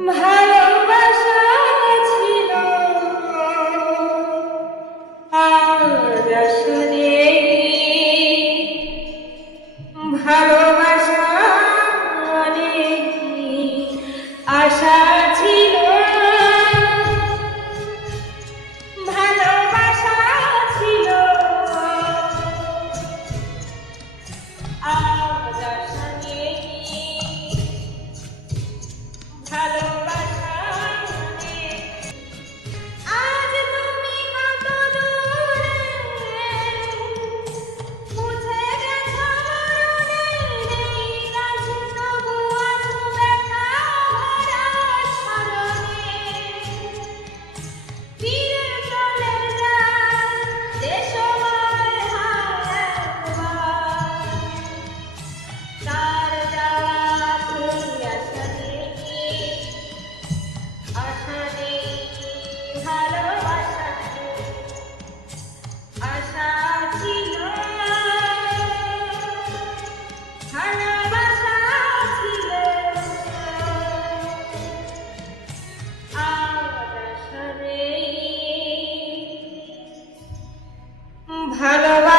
ভালোবাসা ছিল আর আসলে ভালোবাসা অনেক আশা ছিল ভালোবাসা আজ আশা নেই ভালোবাসা